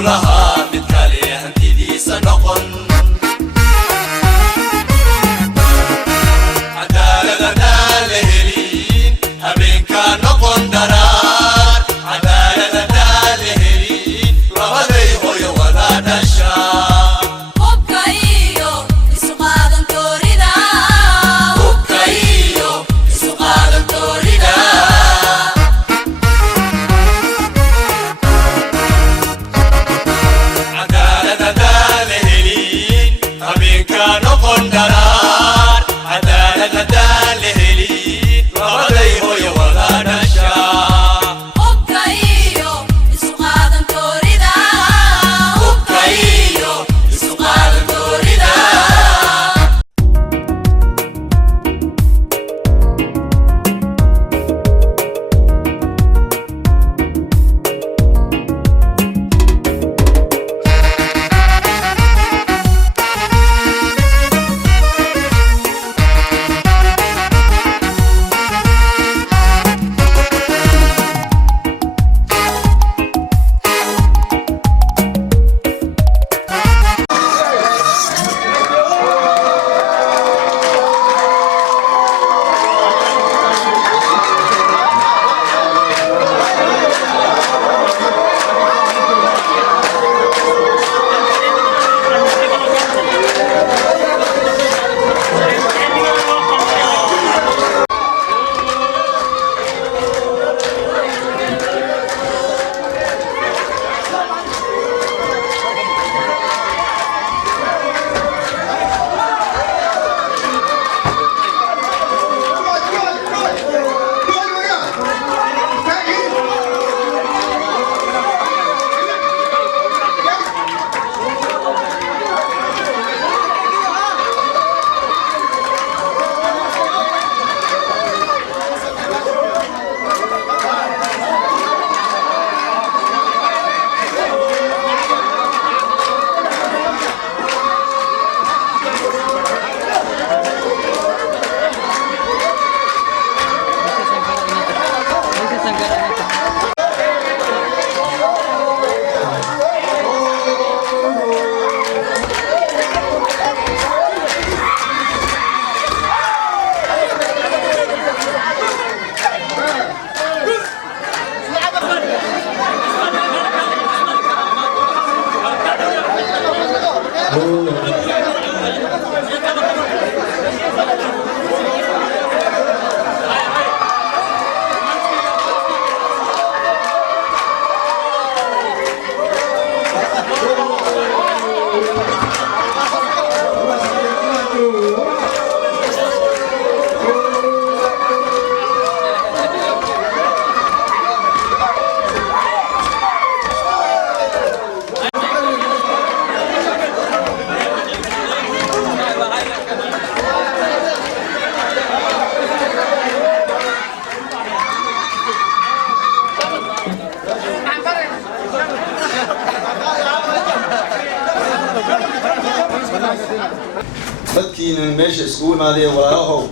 لها متكالي هنتي دي سنقن عدالة دالهرين أبين كان نقن درار عدالة دالهرين رغدي هوي ولا دشا dadkiina meesha isku imaadeen walaalahow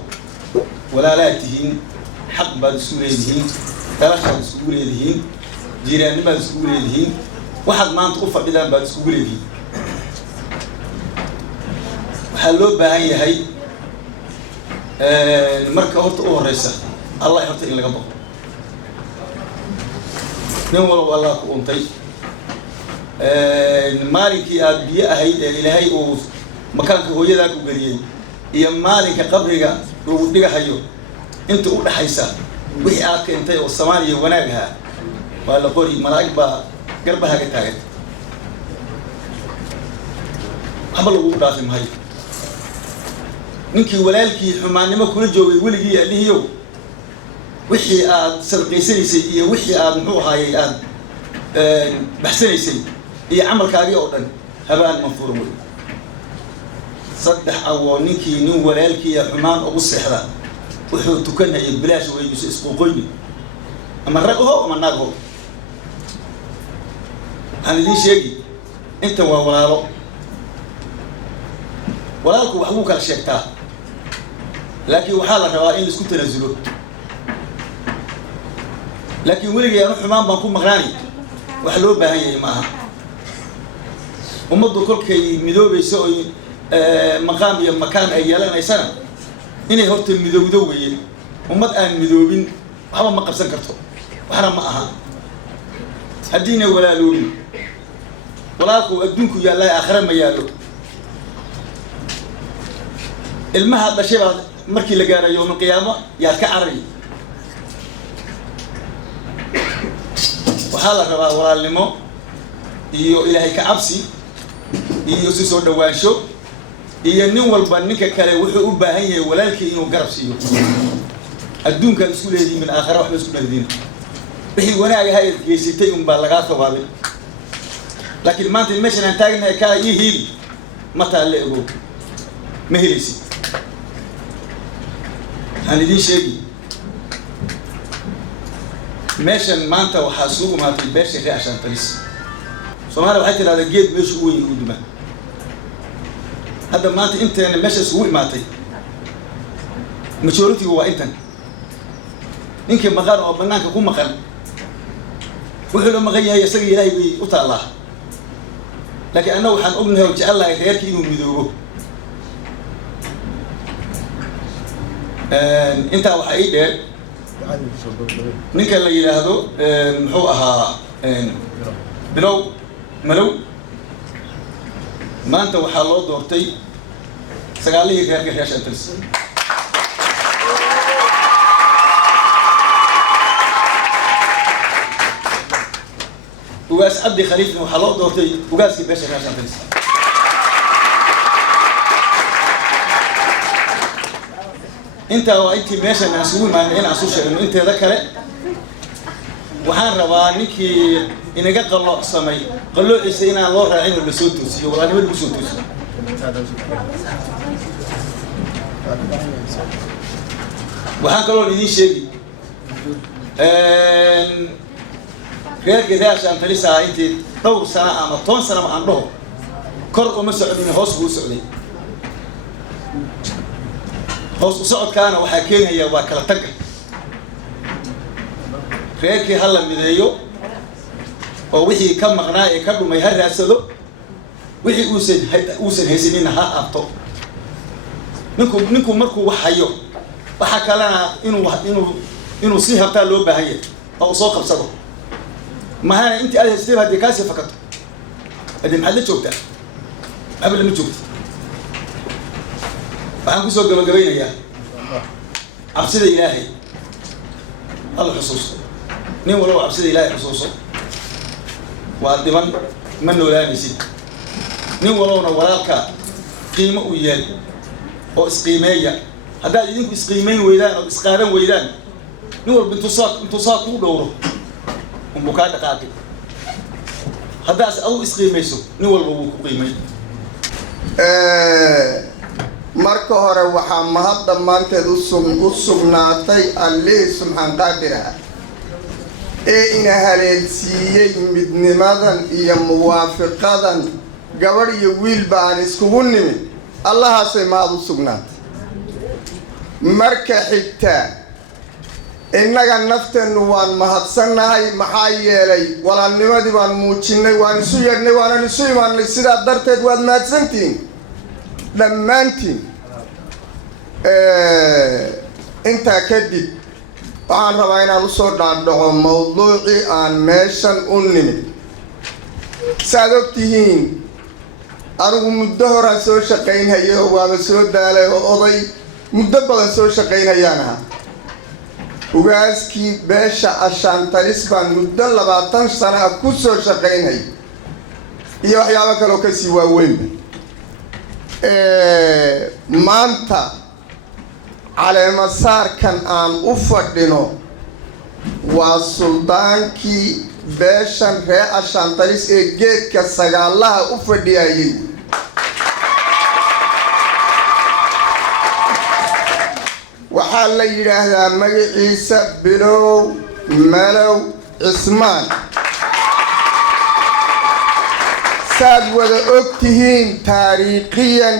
walaalatihiin xaq baad isku leedihiin talashaad isku leedihiin jiiraannimaad isku leedihiin waxaad maanta u fadhidaan baad isku leedihiin waxaa loo baahan yahay marka horta u horeysa Allah horta in laga baqo nin walba Allah ku untay maalinkii aad biyo ahayd ee ilaahay uu makaanka hooyadaa ku geliyay iyo maalinka qabriga uu dhigahayo inta u dhaxaysa wixii aad keentay oo Soomaaliya wanaagaha waa la qori malaa'ig baa garbaha ka taagan ama lagu dhaafay mahay ninkii walaalkii xumaanimo kula joogay weligii alihiyo wixii aad sadaqaysanaysay iyo wixii aad muxuu ahaayay aad baxsanaysay iyo camalkaagii oo dhan habaan manfuur way صدح أو نيكي نو ولالكي يا حمان أبو السحرة وحو تكنها يبلاش ويجلس إسقوقيني أما الرقه أما الناقه أنا ليش يجي أنت وولالو ولالكو وحبوك على الشيكتاه لكن وحالة روائين لسكو تنزلوه لكن ولي يا حمان بنكون مغراني وحلو بهاي معها ummaddu kolkay midoobayso oo maqaam iyo makaan ay yeelanaysana inay horta midowdo weeye ummad aan midoobin waxba ma qabsan karto waxna ma aha haddiina walaaloobin walaalku adduunku yaallaa aakhira ma yaallo ilmaha dhashay baa markii la gaaro yawmal qiyaamo yaad ka carari waxaa la rabaa walaalnimo iyo ilaahay ka cabsi iyo si soo dhawaansho iyo nin walba ninka kale wuxuu u baahan yahay walaalkii inuu garab siiyo adduunkaad isku leedihiin min aakhira waxba isku leedihiin wixii wanaag ahaa eed geysatay unbaa lagaa tawaabay laakiin maanta meeshan aan taagnahay kaa ii hiili ma taalle ogow ma helaysid waxaan idiin sheegi meeshan maanta waxaa isugu imaatay beesha reer Ashantalis Soomaaliya waxay tiraahdaa geed meesha ugu weyn ugu duma hadda maanta inteena meesha isugu imaatay majority waa intan ninkii maqan oo banaanka ku maqan wuxuu la maqan yahay isaga Ilaahay bay u taalaa laakiin annagu waxaan ognahay oo jecelahay reerkii inuu midoobo inta waxa ay dheer ninka la yiraahdo muxuu ahaa bilow malow maanta waxaa loo doortay sagaalihii reerka reer Ashantalis ugaas Abdi Khaliif waxaa loo doortay ugaaskii beesha reer Ashantalis inta waa intii meeshan aan isugu imaanay in aan soo sheegno inteeda kale waxaan rabaa ninkii inaga qalloocsamay qalloociisa inaan loo raacin oo la soo toosiyo walaalnimo lagu soo toosiyo waxaan kaloo idiin sheegi reerka reer Ashantalis intii dhowr sano ama 10 sano aan dhaho kor uma socdin hoos buu socday hoos u socodkaana waxaa keenaya waa kala tag reerkii hal la mideeyo oo wixii ka maqnaa ee ka dhumay ha raadsado wixii uusan haysanin ha abto ninku markuu wax hayo waxa kalena inuu si habtaa loo baahan yahay oo soo qabsado mahana intii aad haystay hadii kaasi fakato hadii maxaad la joogtaa abal ma joogto waxaan ku soo gabagabeynayaa cabsida Ilaahay alla xusuusto nin walba cabsida Ilaahay xusuusto waa diban ma noolaanaysid nin walbana walaalka qiimo u yeel oo isqiimeeya haddaad idinku isqiimeyn weydaan oo isqaadan weydaan nin walba intuu saa ku dhowro umbu kaa dhaqaaqi haddaas adu isqiimeyso nin walba wuu ku qiimay marka hore waxaa mahad dhammaanteed u sugnaatay Allih subxaan qaadiraha ee ina haleelsiiyey midnimadan iyo muwaafiqadan gabadh iyo wiilba aan iskugu nimin allahaasay mahad u sugnaatay marka xigta innaga nafteennu waan mahadsannahay maxaa yeelay walaalnimadii baan muujinay waan isu yeedhnay waanan isu imaanay sidaa darteed waad mahadsantihiin dhammaantiin intaa kadib waxaan rabaa inaan usoo dhaadhaco mawduucii aan meeshan u nimid saad og tihiin anigu muddo horaan soo shaqaynhayay oo waaba soo daalay oo oday muddo badan soo shaqaynhayaan ahaa ugaaskii beesha Ashantalis baan muddo 20 sano ah ku soo shaqaynhayay iyo waxyaabo kale oo kasii waaweyn maanta caleemasaarkan aan u fadhino waa suldaankii beeshan reer Ashantalis ee geedka sagaalaha u fadhiyayay waxaa la yidhaahdaa magaciisa Bilow Malow Cismaan saad wada og tihiin taariikhiyan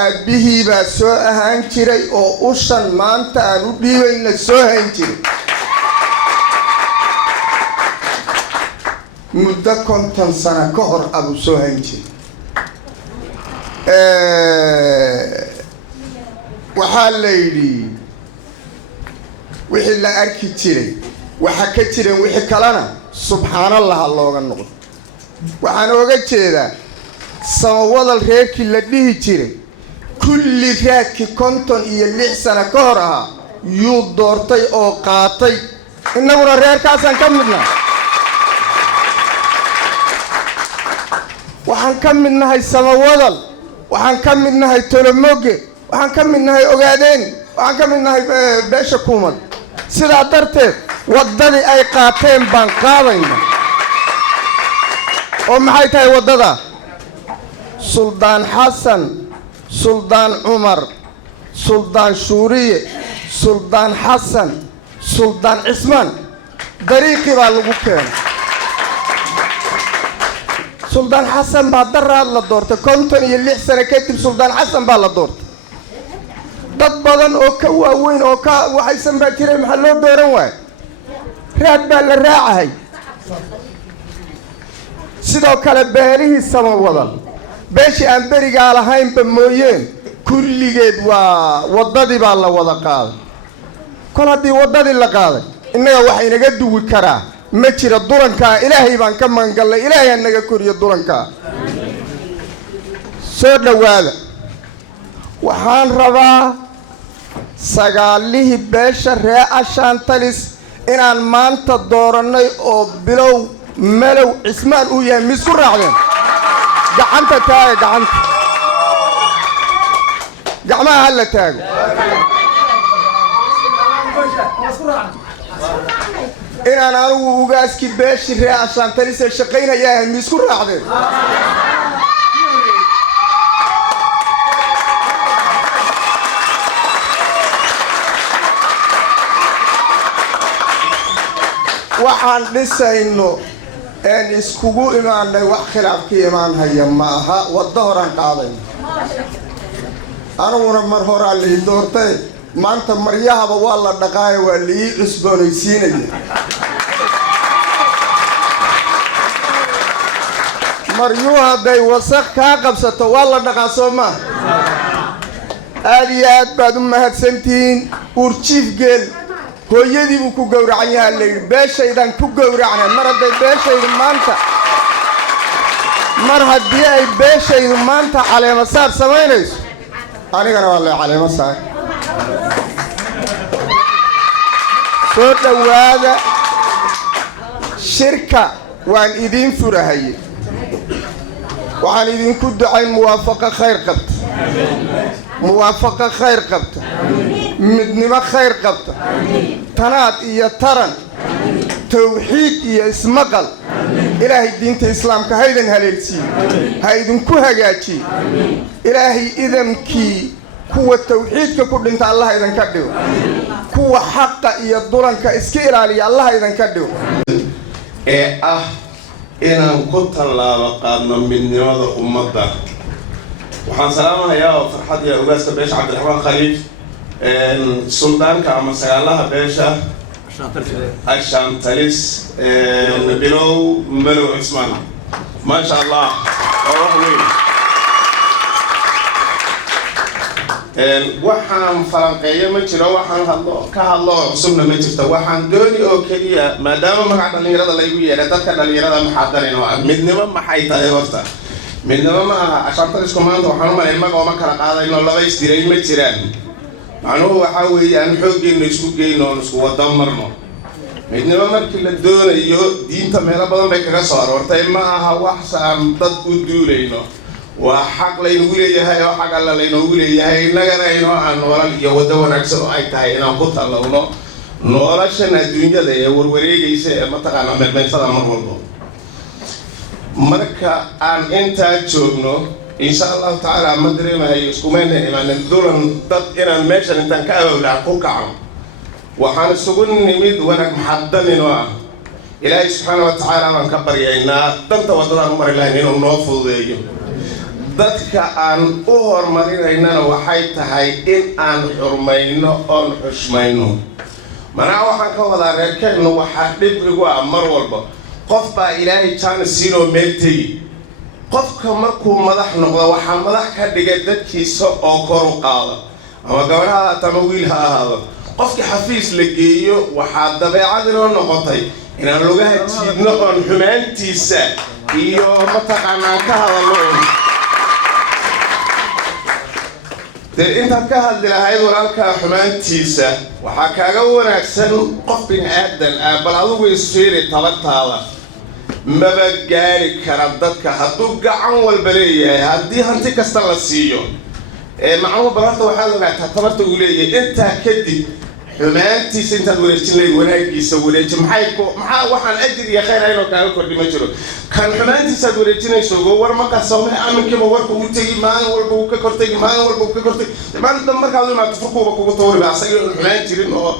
aabihii baa soo ahaan jiray oo ushan maanta aan u dhiibayna soo hayn jiray muddo 50 sano ka hor abuu soo hayn jiray. waxaa la yidhi wixii la arki jiray waxa ka jireen wixii kalena subxaanallah looga noqdo. waxaan ooga jeedaa samawadal reerkii la dhihi jiray kulli raadkii 56 sano ka hor ahaa yuu doortay oo qaatay. innaguna reerkaasaan ka midnahay. waxaan ka midnahay samawadal, waxaan ka midnahay tolomoge, waxaan ka midnahay ogaadeen, waxaan ka midnahay beesha kuumad. sidaa darteed waddadii ay qaateen baan qaadayna. oo maxay tahay waddada? suldaan xasan, suldaan cumar, suldaan shuuriye, suldaan xasan, suldaan cismaan dariiqii baa lagu keenay. suldaan xasan baa daraad la doortay. 56 sano kadib suldaan xasan baa la doortay. dad badan oo ka waaweyn oo ka waxaysan baa jiray, maxaa loo dooran waay? raad baa la raacahay. sidoo kale beelihii samawadal beeshii aan berigaa lahaynba mooyeen kulligeed waa waddadii baa la wada qaaday. kol haddii waddadii la qaaday innaga wax inaga duwi karaa ma jira. dulankaa ilaahay baan ka magangallay. ilaahay ha naga koriyo dulankaa. soo dhowaada. waxaan rabaa sagaalihii beesha ree ashaantalis inaan maanta doorannay oo bilow malow cismaan uu yahay. misku raacdeen? gacanta taaga, gacanta gacmaha ha la taago. inaan anigu ugaaskii beeshii ree ashaantalise shaqaynayaa misku raacdeen? waxaan dhisayno een iskugu imaanay wax khilaafka imaan haya ma aha. waddo horaan qaadayno. aniguna mar horaa la ii doortay. maanta maryahaba waa la dhaqaayo, waa la ii cusboonaysiinaya. maryuu hadday wasaq kaa qabsato waa la dhaqaa soo maa. aad iyo aad baad u mahadsantihiin. uurjiif geel hooyadii buu ku gowracan yahaa la yidhi. beeshaydaan ku gowracnay. mar haddii ay beeshaydu maanta caleema saar samaynayso, anigana waa la caleema saar. soo dhowaada. shirka waan idiin furahaye. waxaan idinku ducayn muwaafaqo khayr qabta, muwaafaqo khayr qabta, midnimo khayr qabta, tanaad iyo taran, tawxiid iyo ismaqal. ilaahay diinta islaamka ha idin haleelsiiyo, ha idinku hagaajiyo. ilaahay idamkii kuwa tawxiidka ku dhinta allah idinka dhigo. kuwa xaqa iyo dulanka iska ilaaliya allah idinka dhigo. ee ah inaan ku tallaabo qaadno midnimada ummadda. waxaan salaamahayaa oo farxad iyo ogaaska beesha cabdiraxmaan khaliif, suldaanka ama sagaalaha beesha ashaantalis, bilow malow cismaan. maasha allah, waa wax weyn. waxaan falanqeeyo ma jiro, waxaan ka hadlo oo cusubna ma jirto. waxaan dooni oo keliya, maadaama magaca dhallinyarada laygu yeedhay, dadka dhallinyarada maxaa darin oo ah midnimo maxay tahay? horta midnimo ma aha. ashaantalisku maanta waxaan u malay magaoo ma kala qaadayno, laba isdiray ma jiraan. macnuhu waxaa weeye aan xooggeenu isku geyno oon isku wada marno. midnimo markii la doonayo diinta meelo badan bay kaga soo aroortay. ma aha wax aan dad u duulayno. waa xaq laynagu leeyahay oo xaq alla laynoogu leeyahay. innagana inoo aan noolal iyo waddo wanaagsan oo ay tahay inaan ku tallowno noloshan adduunyada ee warwareegaysa ee mataqaanaa meelmeelsada mar walbo. marka aan intaa joogno insha allahu tacaala ma dareemahayo iskumayna imaanin dulan dad inaan meeshan intaan ka awowlaa ku kaco. waxaan isugu nimid wanaag maxadaninoo ah. ilaahay subxaana wa tacaala baan ka baryaynaa danta waddadaan u mari lahayn inuu noo fududeeyo. dadka aan u horumarinaynana waxay tahay in aan xurmayno oon xushmayno. manaa waxaan ka wadaa reerkeennu waxaa dhibrigu ah mar walba qof baa ilaahay jaanis siinoo meel tegi qofka markuu madax noqdo waxaa madax ka dhigay dadkiisa oo kor u qaada ama gabadh ha ahaato ama wiil ha ahaado qofkii xafiis la geeyo waxaa dabeecad inoo noqotay inaan lugaha jiidno oon xumaantiisa iyo mataqaanaa ka hadalno dee intaad ka hadli lahayd walaalkaa xumaantiisa waxaa kaaga wanaagsan qof bin aadan ah bal adigu isfiiri tabartaada maba gaari kara dadka hadduu gacan walba leeyahay haddii hanti kasta la siiyo macluuma bal horta waxaad ogaataa tabarta uu leeyahay intaa kadib xumaantiisa intaad wareejin lahayd wanaagiisa wareeji maxaa waxaan ajir iyo khayr aynoo kaaga kordhi ma jiro kan xumaantiisaad wareejinayso go war ma qarsoomay aminkiiba warka uu tegi maalin walba uu ka kortegi maalin walba uu ka kortegi maalin dambe markaad u imaato furkuuba kugu tawriba asaga un xumaan jirin oo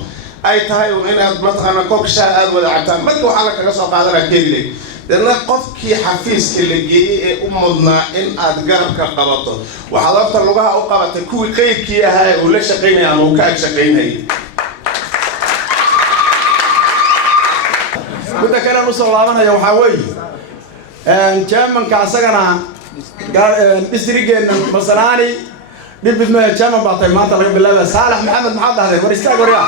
ay tahay un inaad mataqaana koobka shaa aad wada cabtaan marka waxaa la kaga soo qaadanaa keligay dadna qofkii xafiiska la geeyey ee u mudnaa in aad garabka qabato waxaad horta lugaha u qabatay kuwii qaybkii ahaa ee uu la shaqaynaya ama uu ka ag shaqaynayay midda kale aan usoo laabanaya waxaa weeye Germanka asagana districtgeena Masanaani dhibidma German baa tay maanta laga bilaabay Saalax Maxamed maxaad dhahday war istaag war yaa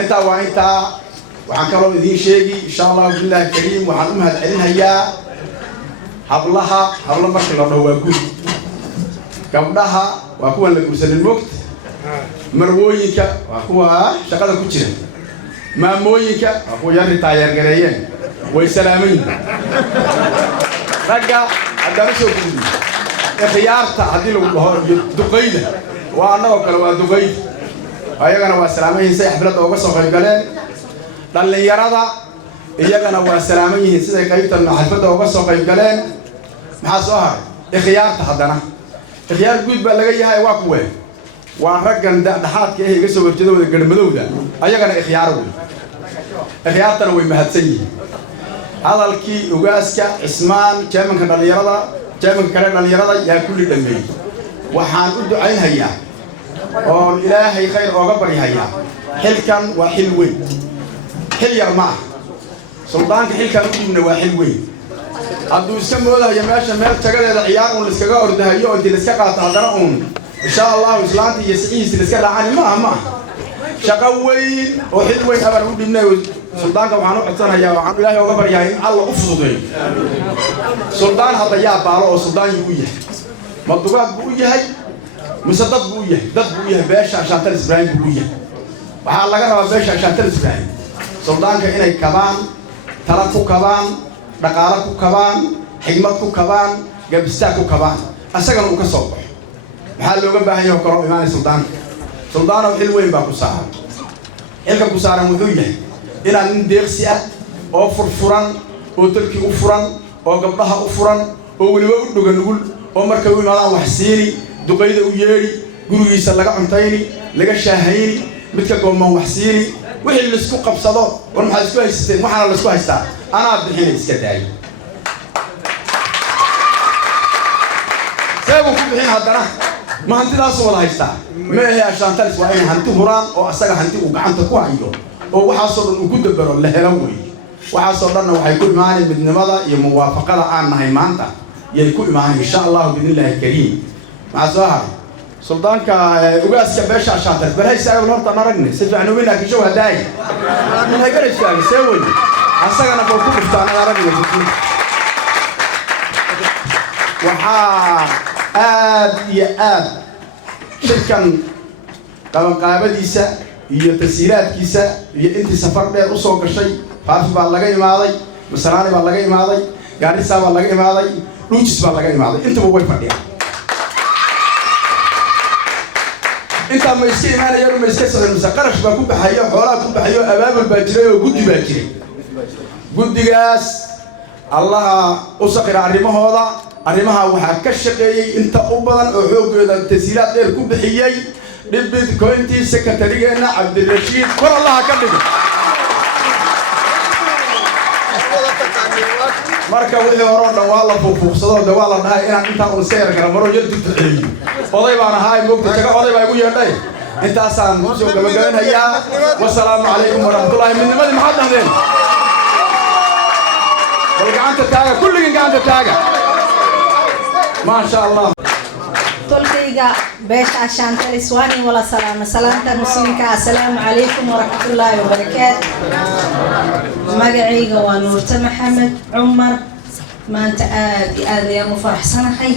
inta waa inta waxaan kaloo idiin sheegi insha Allah billahi kariim waxaan u mahad celinayaa hablaha markii la dhaho waa guud gabdhaha waa kuwan la guursaday moogta marwooyinka waa kuwa shaqada ku jira maamooyinka waa kuwa yar taayeer gareeyeen way salaamin ragga haddana soo gudbi khiyaarta haddii lagu dhaho duqayda waa annagoo kale waa duqayd ayagana waa salaaman yihiin say xafladda uga soo qayb galeen dhallinyarada iyagana waa salaaman yihiin siday qaybtan xafladda uga soo qayb galeen maxaa soo haray khiyaarta haddana khiyaar guud baa laga yahay waa kuwe waa raggan dhaxaadka ah iga soo horjeedooda garmadowda ayagana ikhyaar weey ikhyaartana way mahadsan yihiin hadalkii ugaaska Cismaan Germanka dhalinyarada Germanka kale dhalinyarada yaa kulli dhameeyay waxaan u ducaynayaa oo ilaahay khayr ooga baryayaa xilkan waa xil weyn xil yar ma suldaanka xilkan u dhibna waa xil weyn hadduu iska moodayo meesha meel tagadeeda ciyaar uun iskaga ordahayo intii la iska qaato haddana uun إن شاء الله وإسلامتي يسعيس لسكلا عني ما شقوين وحد وين أبى نقول بينا سلطان كمان حسنا يا وعن الله وقبر يا إن الله أفضل سلطان هذا يا بالله سلطان يبويه مطبوعات بويه هاي مصدق بويه ضد بويه باش عشان تلس إبراهيم بويه وحال لقنا باش عشان تلس إبراهيم سلطان كإنه كمان ثلاثة كمان دقارة كمان حكمة كمان جبستة كمان أسجن وكسبه maxaa looga baahan yahay koro imaan suldaano xil weyn baa ku saaran xilka ku saaran wuxuu yahay inaan nin deeqsi ah oo furfuran oo dalkii u furan oo gabdhaha u furan oo weliba u dhuga nugul oo markay u imaadaan wax siini duqayda u yeeri gurigiisa laga cuntayni laga shaahayni midka gooman wax siini wixii la isku qabsado war maxaa isku haysteen waxaana la isku haystaa anaa bixin iska daayo seebo ku bixin haddana ما هنتي ناس ولا هيستا ما هي عشان تلس وين هنتي هران أو أسرع هنتي وقعنت كوعيو أو وحصل وجود برا لهروي وحصل لنا وحيكون معنا بدنا ماذا يموافقة عن هيمانتا يكون معنا إن شاء الله بإذن الله الكريم مع زهر سلطان كوجاس كباش عشان تلس برهاي سعر النهار تنارجني سيدنا عنو منك شو هداي من هيقدر يشتغل سوي أسرع أنا بقول بفتح أنا رجل آد شركان طبعا قابديسا هي تسهيلات كيسا هي انت سفر دير usoo gashay faaf baa laga imaaday masalaani baa laga imaaday gaarisa baa laga imaaday dhuujis baa laga imaaday intaba way fadhiyaan inta ma iska imaanayaan ma iska soo qarash baa ku baxayo xoolaha ku baxayo abaabul baa jiray oo guddi baa jiray guddigaas Allah u saqira arrimahooda arrimaha waxaa ka shaqeeyay inta u badan oo xoogooda tasiilaad dheer ku bixiyay dhibid kointii secretary-geena Cabdirashiid war Allah ka dhigo marka wixii hore dhan waa la fuuqsado dawaa la dhahay inaan inta uu seer kara maro yar dib celiyo oday baan ahay moogta taga oday baa igu yeedhay انت أصلا موسو قبل هيا والسلام عليكم ورحمة الله من نمد محمد هذين والقعانة تاجا كل قعانة تاجا ما شاء الله تلقيقا بيش عشان تلسواني ولا سلامة مسلمك السلام عليكم ورحمة الله وبركاته مقعيقا ونورت محمد عمر ما انت آدي يا مفرح سنحي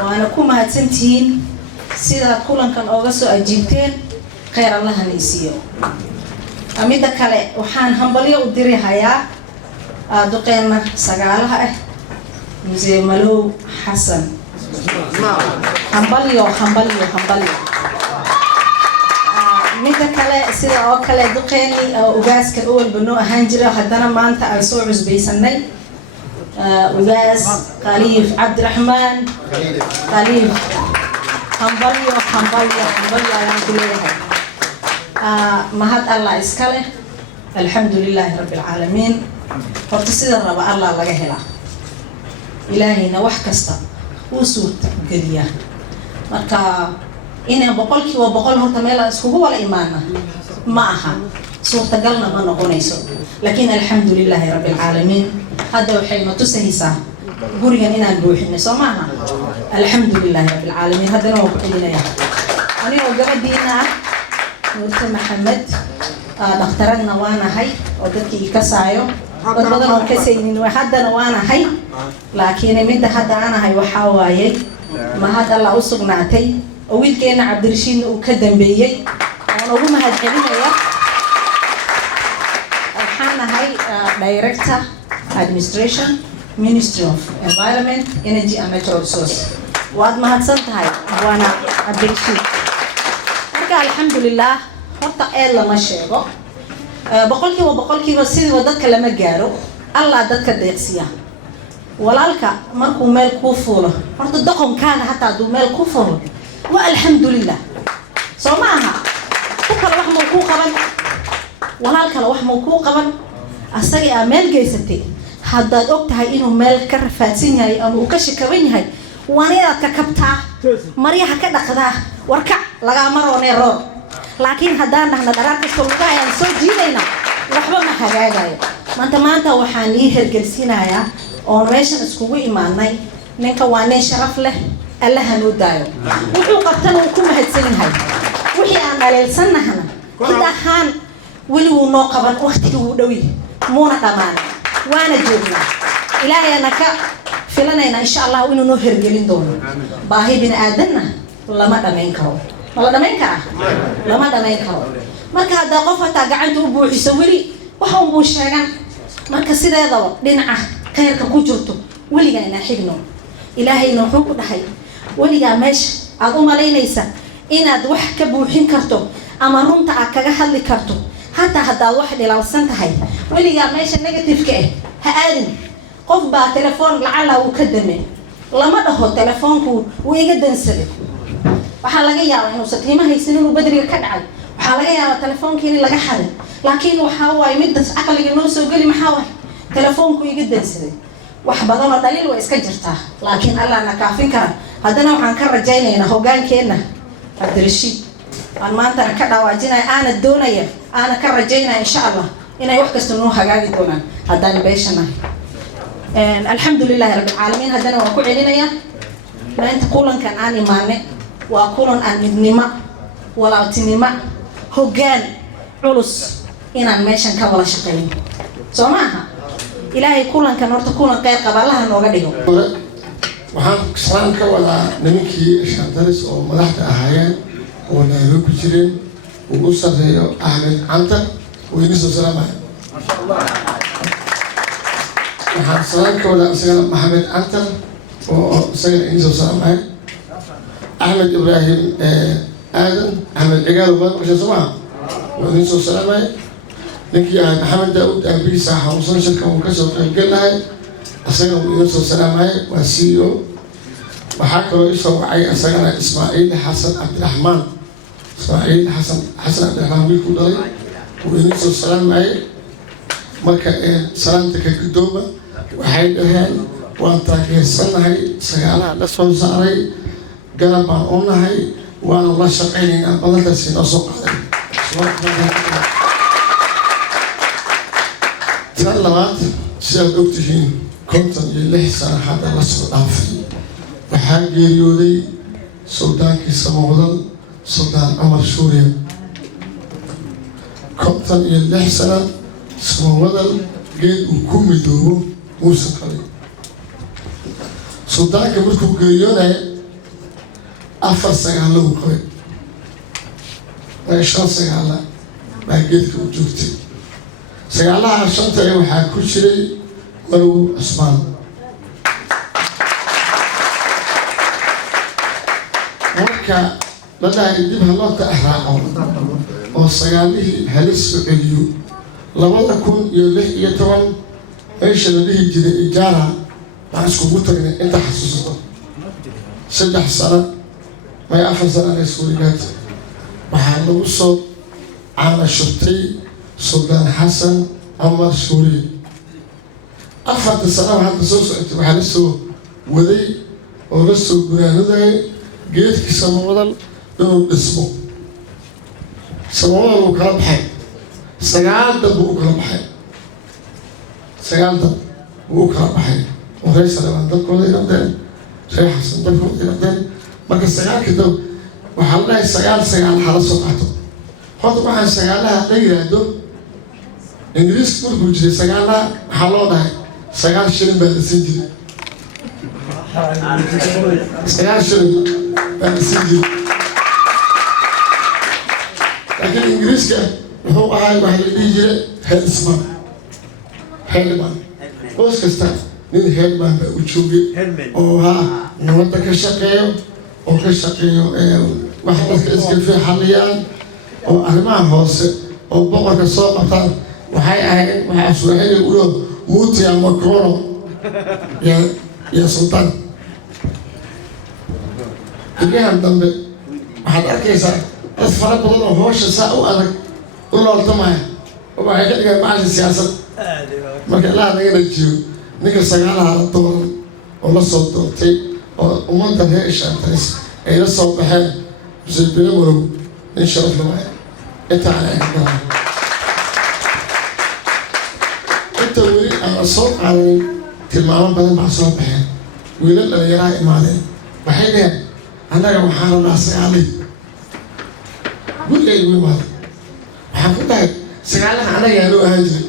وانا كوما هتسنتين سيدا كلن كان اوغسو اجيبتين خير الله نيسيو اميدا كالي وحان همبليا وديري هيا دوقينا سقالها مزي ملو حسن همبليو ميدا كالي سيدا او كالي دوقيني اوغاس كالأول بنو هانجري وحدنا ما انت ايسو عزبيسني وغاس خليف عبد الرحمن خليف همبليو أنا كلها مهد الله إسكاله الحمد لله رب العالمين فرتسيد الرب الله لجهلا إلهي نوح كستا وسوت قديا مركا إن بقولك وبقول هو تميل اسكوبه ولا إيماننا معها صوت قلنا ما نقونيسو لكن الحمد لله رب العالمين هذا وحين تسهيسا قريا إن نروح نسمعها الحمد لله رب العالمين هذا نوع قلنا يا أنا وجردينا نورت محمد دكتورنا وانا هاي ودكي كسايو بدنا كسينين وحدنا وانا هاي لكن من ده هذا أنا هاي وحواي ما هذا الله أصغناتي أول كنا عبد الرشيد وكدم بيجي أنا أقول ما هاد كلمة يا الحين هاي Director Administration Ministry of Environment Energy and Natural Resources وعد ما هاد صنت هاي وانا عبد الرشيد مركا الحمد لله horta ee lama sheego boqolkiiba sidii dadka lama gaaro Allah dadka deeqsiya walaalka markuu meel ku fuulo horta doqonkaaga hataa duu meel ku fuulo wa alxamdulillah soo maaha ku kala wax ma ku qaban walaalka wax ma ku qaban asaga meel geysatay haddaad og tahay inuu meel ka rafaadsan yahay ama uu ka shakaban yahay waan inaad ka kabtaa maryaha ka dhaqdaa warka laga maroonay roor laakiin haddaan dhahna dharaarka suluga ayaan soo jiidayna waxba ma hagaagayo maanta waxaan ii hergelsiinayaa oo meeshan iskugu imaanay ninka waa nin sharaf leh alla hanoo daayo wuxuu qabtana uu ku mahadsan yahay wixii aan dhaleelsanahna cid ahaan weli wuu noo qaban waqtigii wuu dhowi muuna dhammaan waana joognaa ilaahayna ka filanayna insha Allah inuu noo hergelin doono baahi bin aadanna lama dhamayn karo ولا دمينكا لما دمينكا marka hada qof hata gacanta u buuxiso wali waxa uu buushagan marka sideedaba dhinaca khayrka ku jirto waliga ina xigno ilaahayna wuxuu ku dhahay waliga meesh aad u maleynaysa inaad wax ka buuxin karto ama runta aad kaga hadli karto hata hada wax dhilaalsan tahay waliga meesha negative ka ha aadin qof baa telefoon lacala uu ka damay lama dhaho telefoonku uu iga dansaday waxaa laga yaabaa inuu satiima haysan inuu badriga ka dhacay waxaa laga yaabaa telefoonkiina laga xaday laakiin waxa waay mid aqliga noo soo gali maxaa waay telefoonku iga dansaday wax badan oo dhaliil way iska jirtaa laakiin Allah na kaafin kara haddana waxaan ka rajaynaynaa hoggaankeena Abdirashiid aan maanta ka dhawaajinay aana doonaya aana ka rajaynaa insha Allah inay wax kasta noo hagaagi doonaan haddaan beeshanahay alxamdulillah rabbil caalamiin haddana waan ku celinaya maanta kulankan aan imaanay waa kulan aan midnimo walaaltinimo hoggaan culus inaan meeshan ka wada shaqeyn soo maaha ilaahay kulankan horta kulan qeyb qabalaha nooga dhigo waxaan salaam ka wadaa nimankii shaantaris oo madaxda ahaayeen oo Nairobi jireen ugu sareeyo Ahmed Cantar oo idin soo salaamay waxaan salaam ka wadaa asagana Ahmed Cantar oo asagana idin soo salaamay أحمد إبراهيم آدم أحمد عقال وما وش اسمه ودين سو سلامة نكيا محمد داود أبي صاحب وصل شركة وكسر قال لها أصلا ودين سو سلامة وسيو وحكوا يسوع عي أصلا إسماعيل حسن عبد الرحمن إسماعيل حسن عبد الرحمن ويكون ضاي ودين سو سلامة مكة سلامتك القدومة وحيدها وأنت كيسنا هاي سيارة لسه صاري قلب عن أمها وأنا الله شقيني أن بضلت السنة أسوق عليه تسلمت سيد أكتشين كنت لحسن حتى لصر الأفري وحاجي يودي سلطان كيسمودل سلطان عمر سوريا كنت لحسن سمودل جيد وكومي دوبو موسى قليل سلطان كمركو جيونا أفر سيغالو قوي ويشان سيغالا ما جيدك وجوكتي سيغالا عشان تغيب وحا كوشري ولو عثمان marka la dhahay dib haloo ka axraaco oo sagaalihii halis u celiyo 2016 meesha la dhihi jiray ijaara waxaan iskugu tagnay inta xasuusato 3 sano may 4 sano ay suuligaad waxaa lagu soo caana shurtay Sultan Hassan Omar Suuri 4 sano hadda soo socotay waxaa la soo waday oo la soo guraanaday geedkii samawdal inuu dhismo samawdal uu kala baxay 9 dab uu kala baxay 9 dab uu kala baxay oo reesana dadkooda inadeen Sheekh Xasan dadkooda inadeen marka 9 dab waxaa la dhahay 9 hala soo qaato hadda waxaan 9 la yiraahdo Ingiriis markuu jiray 9 waxaa loo dhahay 9 shilin baa la siin jiray 9 shilin بنسيجي لكن إنجليز كه هو عاي واحد يجي هيلسمان هيلمان بس كستان نين هيلمان بوجودي أو ها نوضع كشقيو أو كشقيو واحد بس في حاليا أو أربعة هوس أو بقى كسوق مثلا وهاي وهاي يقولوا موت يا مكرونو يا سلطان الجهة dambe waxaad arkaysaa dad fara badan oo hawsha saa u adag u looltamaya oo waxay ka dhigaan macalin siyaasad marka ilaa naga dhajiyo ninka 9 la dooran oo la soo doortay oo ummadda reer Shaantays ay la soo baxeen muslimiin walow in sharaf leh inta aan eegno inta weli aan soo qaaday tilmaamo badan baa soo baxeen wiilal dhalinyaro imaadeen waxay dhaheen أنا يوم حارب سعالي ولا يقول ماذا حفظها سعالي أنا يا لو هاجري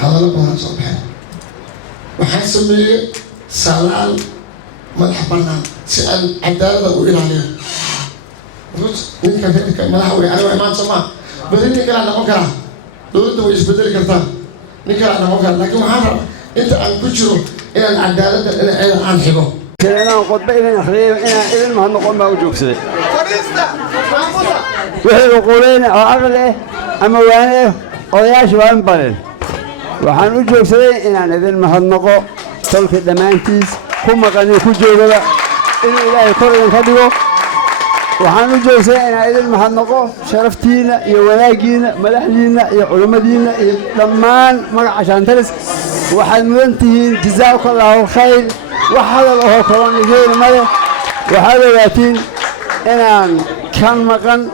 هذا لا بهذا صباح وحسب لي سلال ملحبنا سأل عدالة وإلى عليه بس إنك فيك ملحوي أنا ما سمع بس إنك أنا ما كره لو أنت ويش بدل كرتا إنك أنا ما كره لكن حارب أنت عن كشرو إلى العدالة إلى عن حبه أنا قد بين أخرين أنا إذن ما نقول ما وجوك سي وحي يقولين أغلى أما وانه وياش وان بلن وحن وجوك سي إن إذن ما نقول تلك الدمانتيز هم قاني كجوك لا إن إلهي كورين فديو وحن وجوك سي إن إذن ما نقول شرفتينا يا ولاقينا ملحلينا يا علمدينا يا لمان مرع عشان ترس وحن منتهين جزاك الله خير وحال الله كلام يجينا ماله وحال لكن أنا كان مكان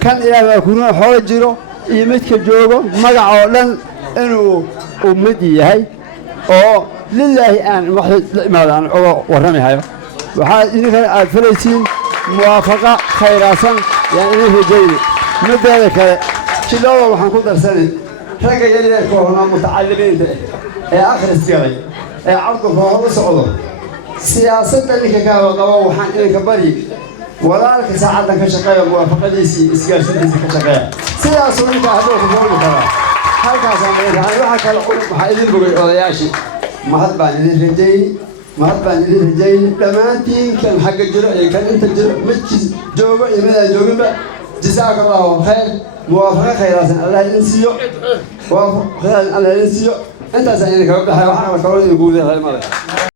كان إلى يكونون حول جيرو يمتك جوجو مجا لن إنه أمدي هاي أو لله أن واحد ماذا عن ورمي هاي وحال إن كان الفلسطين موافقة خيراسا يعني إنه جيد مدة ذلك شلوا وحنقول درسنا رجع يلي كورونا متعلمين آخر السيارة عرض فهو صعود سياسة اللي كانوا قبوا وحن إلى كبري ولا لك ساعات كشقاية موافقة ليسي إسقاش ليسي كشقاية سياسة اللي كانوا قبوا كذا هل كان سامعين هاي واحد كان يقول محايدين بقول أضياشي ما هاد بان الرجال ما هاد بان الرجال لما تين كان حق الجرء كان أنت الجرء متجز جوبا يمين جوبا جزاك الله خير موافقة خير الله ينسيو موافقة الله ينسيو أنت زينك وبحي وحنا كلنا يقول هاي مرة